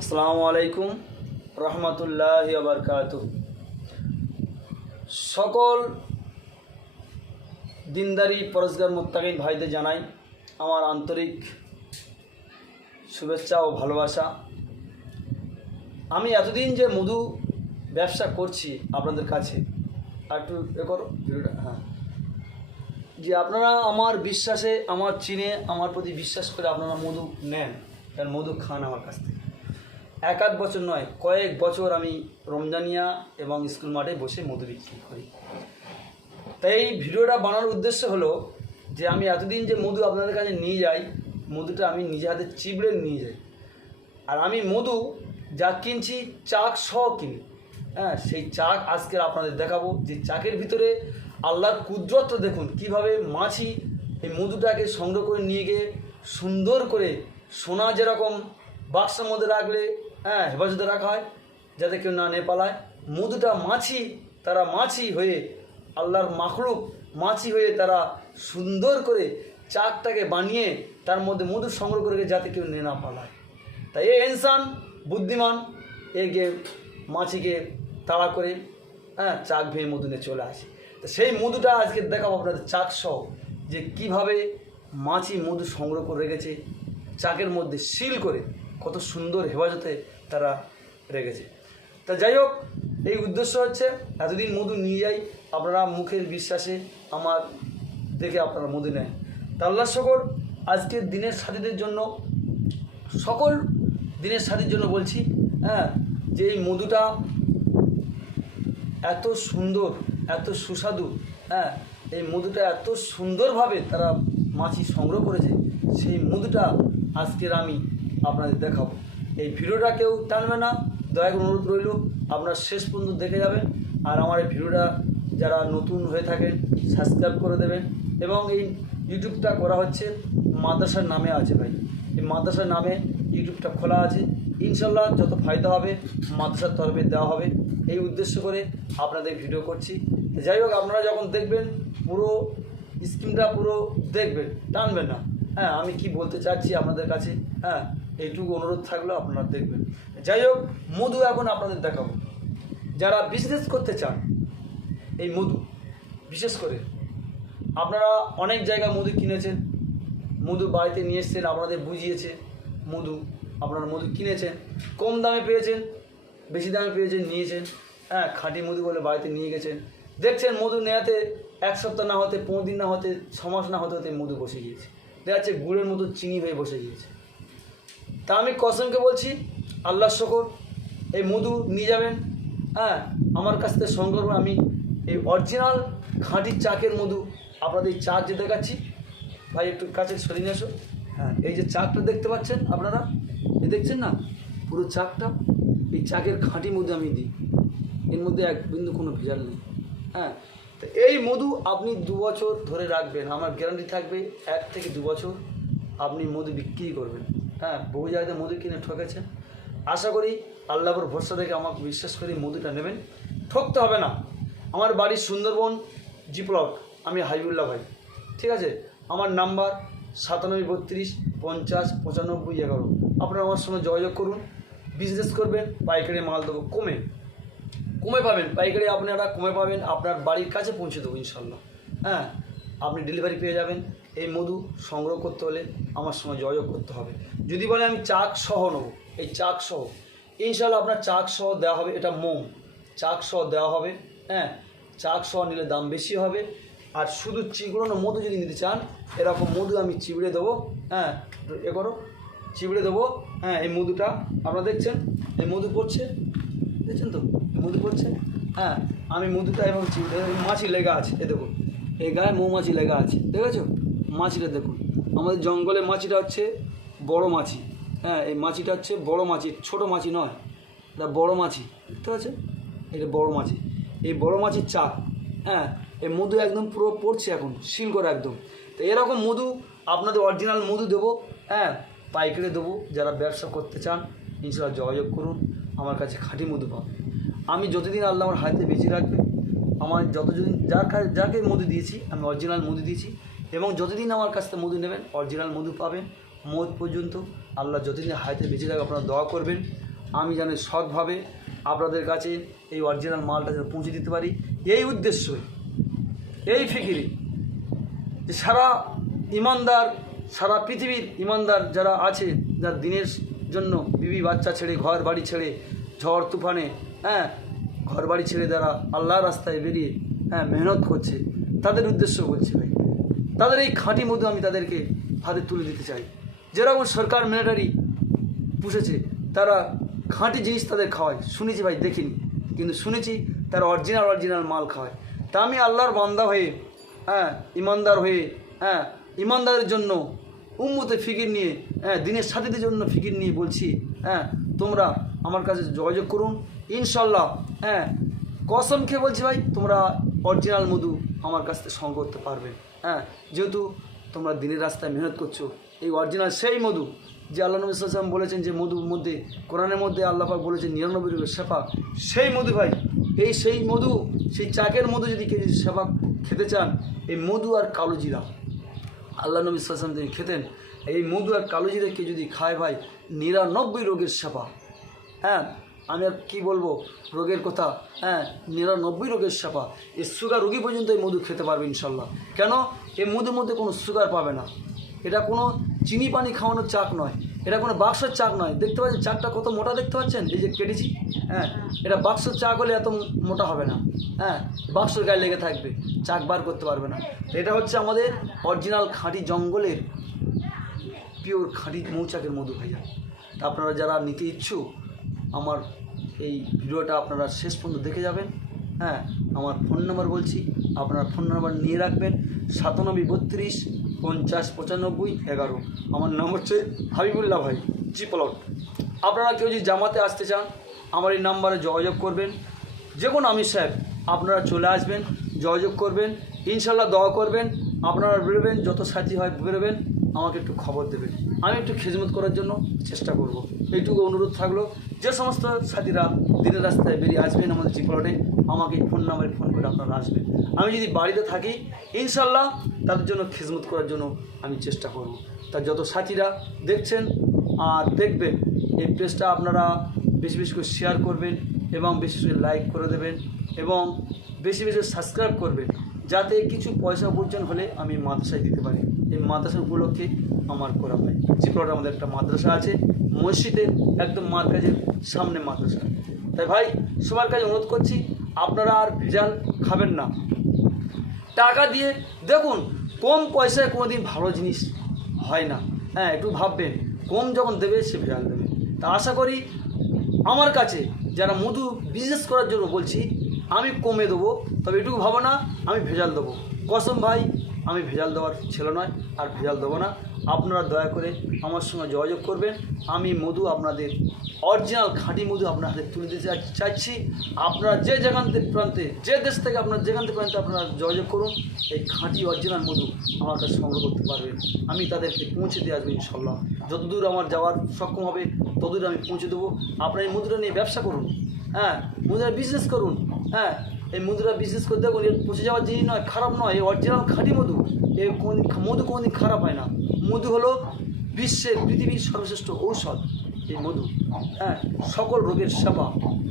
আসসালামু আলাইকুম রহমতুল্লাহি ওয়া বারাকাতুহু। সকল দিনদারি পরহেজগার মুত্তাকিন ভাইদের জানাই আমার আন্তরিক শুভেচ্ছা ও ভালোবাসা। আমি এতদিন যে মধু ব্যবসা করছি আপনাদের কাছে, আর একটু করো ভিডিওটা, হ্যাঁ, যে আপনারা আমার বিশ্বাসে, আমার চিনে, আমার প্রতি বিশ্বাস করে আপনারা মধু নেন, কারণ মধু খান আমার কাছ থেকে। এক আধ বছর নয়, কয়েক বছর আমি রমজানিয়া এবং স্কুল মাঠে বসে মধু বিক্রি করি। তাই এই ভিডিওটা বানানোর উদ্দেশ্য হলো যে আমি এতদিন যে মধু আপনাদের কাছে নিয়ে যাই, মধুটা আমি নিজে হাতে চিবড়ে নিয়ে যাই। আর আমি মধু যা কিনছি চাক সহ কিনি, হ্যাঁ, সেই চাক আজকে আপনাদের দেখাবো। যে চাকের ভিতরে আল্লাহর কুদরত দেখুন, কিভাবে মাছি এই মধুটাকে সংগ্রহ করে নিয়ে গিয়ে সুন্দর করে সোনা যেরকম বাক্সের মধ্যে রাখলে, হ্যাঁ, হেফাজতে রাখা হয় যাতে কেউ না নিয়ে পালায়, মধুটা মাছি, তারা মাছি হয়ে, আল্লাহর মাখলুক মাছি হয়ে তারা সুন্দর করে চাকটাকে বানিয়ে তার মধ্যে মধু সংগ্রহ করে যাতে কেউ নিয়ে না পালায়। তাই এই ইনসান বুদ্ধিমান একে মাছিকে তাড়া করে, হ্যাঁ, চাক ভেঙে মধু নিয়ে চলে আসে। তো সেই মধুটা আজকে দেখাবো আপনাদের চাক সহ, যে কিভাবে মাছি মধু সংগ্রহ করে রেখেছে চাকের মধ্যে সিল করে, কত সুন্দর হেফাজতে তারা রেখেছে। তা যাই হোক, এই উদ্দেশ্য হচ্ছে এতদিন মধু নিয়ে যাই, আপনারা মুখের বিশ্বাসে আমার দেখে আপনারা মধু নেন। তা আল্লাহর শুকর, আজকের দিনের সাথীদের জন্য, সকল দিনের সাথীর জন্য বলছি, হ্যাঁ, যে এই মধুটা এত সুন্দর, এত সুস্বাদু, হ্যাঁ, এই মধুটা এত সুন্দরভাবে তারা মাছি সংগ্রহ করেছে, সেই মধুটা আজকের আমি আপনাদের দেখাবো। এই ভিডিওটা কেউ টানবে না, দয়া করে অনুরোধ রইল আপনারা শেষ পর্যন্ত দেখে যাবেন। আর আমার এই ভিডিওটা যারা নতুন হয়ে থাকেন সাবস্ক্রাইব করে দেবেন। এবং এই ইউটিউবটা করা হচ্ছে মাদ্রাসার নামে আছে ভাই, এই মাদ্রাসার নামে ইউটিউবটা খোলা আছে। ইনশাল্লাহ যত ফায়দা হবে মাদ্রাসার তরফে দেওয়া হবে, এই উদ্দেশ্য করে আপনাদের ভিডিও করছি। যাই হোক, আপনারা যখন দেখবেন পুরো স্ক্রিনটা পুরো দেখবেন, টানবেন না, হ্যাঁ, আমি কি বলতে চাচ্ছি আপনাদের কাছে, হ্যাঁ, এইটুকু অনুরোধ থাকলো আপনারা দেখবেন। যাই হোক, মধু এখন আপনাদের দেখাবো। যারা বিজনেস করতে চান এই মধু, বিশেষ করে আপনারা অনেক জায়গায় মধু কিনেছেন, মধু বাড়িতে নিয়ে এসছেন, আপনাদের বুঝিয়েছে মধু, আপনারা মধু কিনেছেন, কম দামে পেয়েছেন, বেশি দামে পেয়েছেন, নিয়েছেন, হ্যাঁ, খাঁটি মধু বলে বাড়িতে নিয়ে গেছেন, দেখছেন মধু নেওয়াতে এক সপ্তাহ না হতে, 15 দিন না হতে, 6 মাস না হতে হতে মধু বসে গিয়েছে, দেখা যাচ্ছে গুড়ের মতো চিনি হয়ে বসে গিয়েছে। তা আমি কসমকে বলছি, আল্লাহর শুকর, এই মধু নিয়ে যাবেন, হ্যাঁ, আমার কাছ থেকে সংগ্রহ করে আমি এই অরিজিনাল খাঁটি চাকের মধু আপনাদের এই চাক যে দেখাচ্ছি, ভাই একটু কাছে সরিয়ে নিয়ে আসো, হ্যাঁ, এই যে চাকটা দেখতে পাচ্ছেন আপনারা, এই দেখছেন না পুরো চাকটা, এই চাকের খাঁটি মধু আমি দিই, এর মধ্যে এক বিন্দু কোনো ভেজাল নেই, হ্যাঁ। তো এই মধু আপনি 2 বছর ধরে রাখবেন, আমার গ্যারান্টি থাকবে 1 থেকে 2 বছর আপনি মধু বিক্রি করবেন, হ্যাঁ। বহু জায়গাতে মধু কিনে ঠকেছেন, আশা করি আল্লাহর ভরসা থেকে আমাকে বিশ্বাস করে মধুটা নেবেন, ঠকতে হবে না। আমার বাড়ি সুন্দরবন জি প্লট, আমি হাবিবুল্লাহ ভাই, ঠিক আছে। আমার নাম্বার 9732 50 95 11। আপনারা আমার সঙ্গে যোগাযোগ করুন, বিজনেস করবেন, পাইকারি মাল দেবো, কমে পাবেন, পাইকারি আপনারা কমে পাবেন, আপনার বাড়ির কাছে পৌঁছে দেবো ইনশাল্লাহ, হ্যাঁ, আপনি ডেলিভারি পেয়ে যাবেন। এই মধু সংগ্রহ করতে হলে আমার সঙ্গে যোগাযোগ করতে হবে। যদি বলে আমি চাক সহ নেবো, এই চাক সহ ইনশাল্লাহ আপনার চাক সহ দেওয়া হবে, এটা মোম চাক সহ দেওয়া হবে, হ্যাঁ। চাক সহ নিলে দাম বেশি হবে। আর শুধু চিবড়ানো মধু যদি নিতে চান, এরকম মধু আমি চিবড়ে দেবো, হ্যাঁ, চিবড়ে দেবো, হ্যাঁ। এই মধুটা আপনারা দেখছেন, এই মধু পড়ছে, দেখছেন তো মধু পড়ছে, হ্যাঁ। আমি মধুটা এবং চিবড়ে, মাছি লেগা আছে, এ দেখুন, এই গায়ে মৌমাছি লেগা আছে, দেখেছো মাছিটা দেখুন। আমাদের জঙ্গলে মাছিটা হচ্ছে বড় মাছি, হ্যাঁ, এই মাছিটা হচ্ছে বড় মাছি, ছোট মাছি নয়, এটা বড় মাছি, দেখতে পাচ্ছেন, এটা বড় মাছি, এই বড় মাছির চাক, হ্যাঁ। এই মধু একদম পুরো পড়ছে এখন, সিল করে একদম। তো এরকম মধু আপনাদের অরিজিনাল মধু দেবো, হ্যাঁ, পাইকারি দেবো। যারা ব্যবসা করতে চান ইনশাল্লাহ যোগাযোগ করুন, আমার কাছে খাঁটি মধু পাবেন। আমি যতদিন আল্লাহ আমার হাতে বেঁচে রাখবে, আমার যতদিন যাকে মধু দিয়েছি আমি অরিজিনাল মধু দিয়েছি, এবং যতদিন আমার কাছ থেকে মধু নেবেন অরিজিনাল মধু পাবেন। মৌত পর্যন্ত আল্লাহ যতদিন হায়াতে বেঁচে থাকবে আপনারা দোয়া করবেন। আমি যেন সৎভাবে আপনাদের কাছে এই অরিজিনাল মালটা যেন পৌঁছে দিতে পারি, এই উদ্দেশ্যই, এই ফিকিরে যে সারা ইমানদার, সারা পৃথিবীর ইমানদার যারা আছে, যারা দিনের জন্য বিবি বাচ্চা ছেড়ে, ঘর বাড়ি ছেড়ে, ঝড় তুফানে ঘর বাড়ি ছেড়ে যারা আল্লাহর রাস্তায় বেরিয়ে মেহনত করছে, তাদের উদ্দেশ্য বলছি ভাই, তাদের এই খাঁটি মধু আমি তাদেরকে হাতে তুলে দিতে চাই। যেরকম সরকার মিলিটারি পুষেছে, তারা খাঁটি জিনিস তাদের খাওয়ায়, শুনেছি ভাই, দেখিনি, কিন্তু শুনেছি তারা অরিজিনাল মাল খাওয়ায়। তা আমি আল্লাহর বান্দা হয়ে, ইমানদার হয়ে, ইমানদারের জন্য উম্মতে ফিকির নিয়ে, দিনের সাথীদের জন্য ফিকির নিয়ে বলছি, তোমরা আমার কাছে যোগাযোগ করুন, ইনশাল্লাহ, কসম খেয়ে বলছি ভাই, তোমরা অরিজিনাল মধু আমার কাছ থেকে সংগ্রহ করতে পারবে। যেহেতু তোমরা দিনের রাস্তায় মেহনত করছো, এই অরিজিনাল সেই মধু যে আল্লাহ নবী সাল্লাল্লাহু আলাইহি ওয়াসাল্লাম বলেছেন যে মধুর মধ্যে, কোরআনের মধ্যে আল্লাহ পাক বলেছেন 99 রোগের শেফা, সেই মধু ভাই, সেই মধু, সেই চাকের মধু যদি কেউ শেফা খেতে চান, এই মধু আর কালো জিরা আল্লাহ নবী সাল্লাল্লাহু আলাইহি ওয়াসাল্লাম তিনি খেতেন, এই মধু আর কালো জিরা কেউ যদি খায় ভাই, 99 রোগের শেফা। আমি আর কী বলবো রোগের কথা, 99 রোগের শেফা। এই সুগার রোগী পর্যন্ত এই মধু খেতে পারবে ইনশাল্লাহ। কেন? এই মধুর মধ্যে কোনো সুগার পাবে না, এটা কোনো চিনি পানি খাওয়ানোর চাক নয়, এটা কোনো বাক্সের চাক নয়। দেখতে পাচ্ছেন চাকটা কত মোটা, দেখতে পাচ্ছেন, এই যে কেটেছি, এটা বাক্সের চাক হলে এত মোটা হবে না, বাক্সের গায়ে লেগে থাকবে, চাক বার করতে পারবে না। এটা হচ্ছে আমাদের অরিজিনাল খাঁটি জঙ্গলের পিওর খাঁটি মৌচাকের মধু ভাইয়া। তা আপনারা যারা নিতে ইচ্ছুক, আমার এই ভিডিওটা আপনারা শেষ পর্যন্ত দেখে যাবেন। আমার ফোন নাম্বার বলছি, আপনারা ফোন নাম্বার নিয়ে রাখবেন, 9732 50 95 11। আমার নাম হচ্ছে হাবিবুল্লাহ ভাই, জি প্লট। আপনারা কেউ যদি জামাতে আসতে চান, আমার এই নাম্বারে যোগাযোগ করবেন, যে কোনো আমির সাহেব, আপনারা চলে আসবেন, যোগাযোগ করবেন, ইনশাল্লাহ দোয়া করবেন, আপনারা বেরোবেন, যত সাথী হয় বেরোবেন, আমাকে একটু খবর দেবেন, আমি একটু খেজমত করার জন্য চেষ্টা করব। এইটুকু অনুরোধ থাকলো, যে সমস্ত সাথীরা দিনের রাস্তায় বেরিয়ে আসবেন আমাদের জি প্লটে, আমাকে ফোন নাম্বারে ফোন করে আপনারা আসবেন। আমি যদি বাড়িতে থাকি, ইনশাল্লাহ তাদের জন্য খেজমত করার জন্য আমি চেষ্টা করব। তার যত সাথীরা দেখছেন আর দেখবেন, এই পেজটা আপনারা বেশি বেশি করে শেয়ার করবেন এবং বেশি বেশি লাইক করে দেবেন এবং বেশি বেশি সাবস্ক্রাইব করবেন, যাতে কিছু পয়সা উপার্জন হলে আমি মাদ্রাসায় দিতে পারি। এই মাদ্রাসা উপলক্ষে আমার করা হয়। জি প্লটে আমাদের একটা মাদ্রাসা আছে, মসজিদের একদম মার্কাজের সামনে মাদ্রাসা। তাই ভাই সবার কাছে অনুরোধ করছি, আপনারা আর ভেজাল খাবেন না। টাকা দিয়ে দেখুন, কম পয়সায় কোনো দিন ভালো জিনিস হয় না। একটু ভাববেন, কম যখন দেবে সে ভেজাল দেবে। তা আশা করি আমার কাছে যারা মধু বিজনেস করার জন্য বলছি, আমি কমে দেবো, তবে এটুকু ভাবো না আমি ভেজাল দেবো। কসম ভাই, আমি ভেজাল দেওয়ার ছেলে নয়, আর ভেজাল দেবো না। আপনারা দয়া করে আমার সঙ্গে যোগাযোগ করবেন, আমি মধু আপনাদের অরিজিনাল খাঁটি মধু আপনার হাতে তুলে দিতে চাইছি। আপনারা যে যেখান থেকে প্রান্তে, যে দেশ থেকে আপনার যেখান থেকে প্রান্তে আপনারা যোগাযোগ করুন, এই খাঁটি অরিজিনাল মধু আমার কাছে সংগ্রহ করতে পারবেন। আমি তাদেরকে পৌঁছে দিয়ে আসবো ইনশাল্লাহ। যতদূর আমার যাওয়ার সক্ষম হবে ততদূর আমি পৌঁছে দেবো। আপনারা এই মধুটা নিয়ে ব্যবসা করুন, মধুরা বিজনেস করুন। এই মধুরা বিজনেস করে দেখুন, এর পচে যাওয়ার জিনিস নয়, খারাপ নয়, এই অরিজিনাল খাঁটি মধু। এই মধু কোনোদিন খারাপ হয় না। মধু হলো পৃথিবীর সর্বশ্রেষ্ঠ ঔষধ এই মধু, সকল রোগের সেবা।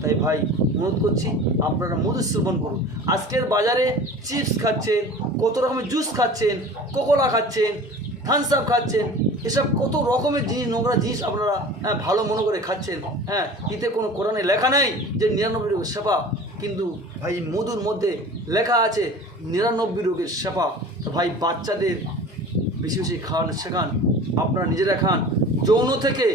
তাই ভাই অনুরোধ করছি, আপনারা মধু সেবন করুন। আজকের বাজারে চিপস খাচ্ছেন, কত রকমের জুস খাচ্ছেন, কোকোলা খাচ্ছেন, থামস আপ খাচ্ছেন, এসব কত রকমের জিনিস, নোংরা জিনিস আপনারা ভালো মনে করে খাচ্ছেন। এতে কোনো কোরআনে লেখা নেই যে 99 রোগের সেবা, কিন্তু ভাই মধুর মধ্যে লেখা আছে 99 রোগের সেবা। তো ভাই বাচ্চাদের বেশি বেশি খাওয়ানো শেখান, আপনারা নিজেরা খান। যৌন থেকে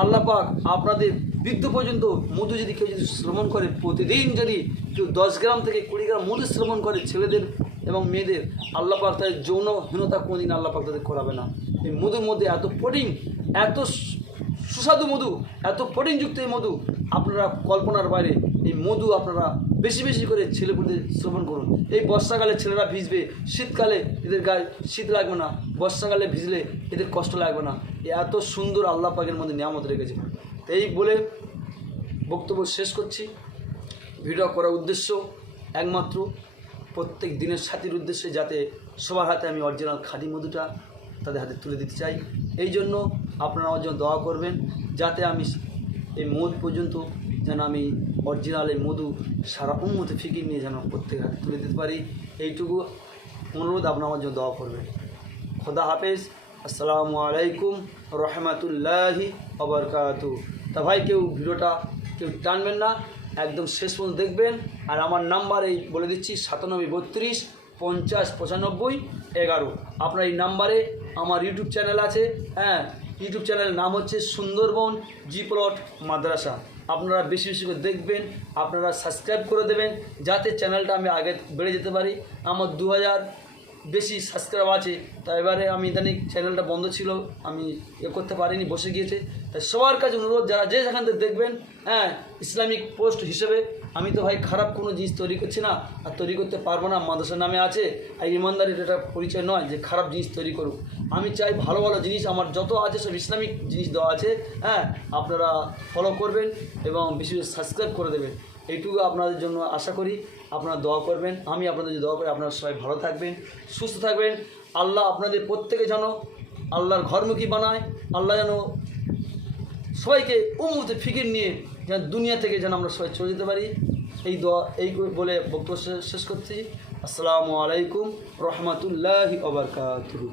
আল্লাহ পাক আপনাদের বৃদ্ধ পর্যন্ত মধু যদি কেউ যদি শ্রবণ করে, প্রতিদিন যদি কেউ 10 গ্রাম থেকে 20 গ্রাম মধু শ্রবণ করে, ছেলেদের এবং মেয়েদের, আল্লাহ পাক তাদের যৌনহীনতা কোনোদিন আল্লাহ পাক তাদের করাবে না। এই মধুর মধ্যে এত প্রোটিন, এত সুস্বাদু মধু, এত প্রোটিনযুক্ত এই মধু, আপনারা কল্পনার বাইরে। এই মধু আপনারা বেশি বেশি করে ছেলেপুলেদের শ্রবণ করুন। এই বর্ষাকালে ছেলেরা ভিজবে, শীতকালে এদের গায়ে শীত লাগবে না, বর্ষাকালে ভিজলে এদের কষ্ট লাগবে না। এত সুন্দর আল্লাহ পাকের মধ্যে নিয়ামত রেখেছে। এই বলে বক্তব্য শেষ করছি। ভিডিও করার উদ্দেশ্য একমাত্র প্রত্যেক দিনের সাথীর উদ্দেশ্যে, যাতে সবার হাতে আমি অরিজিনাল খাঁটি মধুটা তাদের হাতে তুলে দিতে চাই। এই জন্য আপনারা আমার জন্য দোয়া করবেন, যাতে আমি এই মধু পর্যন্ত যেন আমি অরিজিনাল এই মধু সারা উম্মতে ফিকির নিয়ে যেন প্রত্যেক হাতে তুলে দিতে পারি, এইটুকু অনুরোধ আপনার আমার জন্য দোয়া করবেন। খোদা হাফেজ। আসসালামু আলাইকুম রহমতুল্লাহি ওবারকাতু। তা ভাই কেউ ভিডিওটা কেউ টানবেন না, একদম শেষ পর্যন্ত দেখবেন। আর আমার নাম্বার এই বলে দিচ্ছি 97 32 50 95 11। আপনার এই নাম্বারে আমার ইউটিউব চ্যানেল আছে, হ্যাঁ, ইউটিউব চ্যানেলের নাম হচ্ছে সুন্দরবন জি প্লট মাদ্রাসা। আপনারা বেশি বেশি করে দেখবেন, আপনারা সাবস্ক্রাইব করে দেবেন যাতে চ্যানেলটা আমি আগে বেড়ে যেতে পারি। আমার 2000 বেশি সাবস্ক্রাইব আছে, তা এবারে আমি ইদানিং চ্যানেলটা বন্ধ ছিল, আমি করতে পারিনি, বসে গিয়েছে। তাই সবার কাছে অনুরোধ, যারা যে যেখান থেকে দেখবেন, হ্যাঁ, ইসলামিক পোস্ট হিসেবে আমি তো ভাই খারাপ কোনো জিনিস তৈরি করছি না, আর তৈরি করতে পারবো না। মাদ্রাসার নামে আছে, আর ইমানদারির এটা পরিচয় নয় যে খারাপ জিনিস তৈরি করুক। আমি চাই ভালো ভালো জিনিস আমার যত আছে সব ইসলামিক জিনিস দেওয়া আছে, হ্যাঁ, আপনারা ফলো করবেন এবং বেশি বেশি সাবস্ক্রাইব করে দেবেন। এইটুকু আপনাদের জন্য আশা করি, আপনারা দোয়া করবেন। আমি আপনাদের যে দোয়া করি, আপনারা সবাই ভালো থাকবেন, সুস্থ থাকবেন। আল্লাহ আপনাদের প্রত্যেকে যেন আল্লাহর ঘরমুখী বানায়। আল্লাহ যেন সবাইকে উম্মতে ফিকির নিয়ে যেন দুনিয়া থেকে যেন আমরা সবাই চলে যেতে পারি, এই দোয়া এই বলে বক্তব্য শেষ করছি। আসসালামু আলাইকুম রহমতুল্লাহি ওয়া বারাকাতুহু।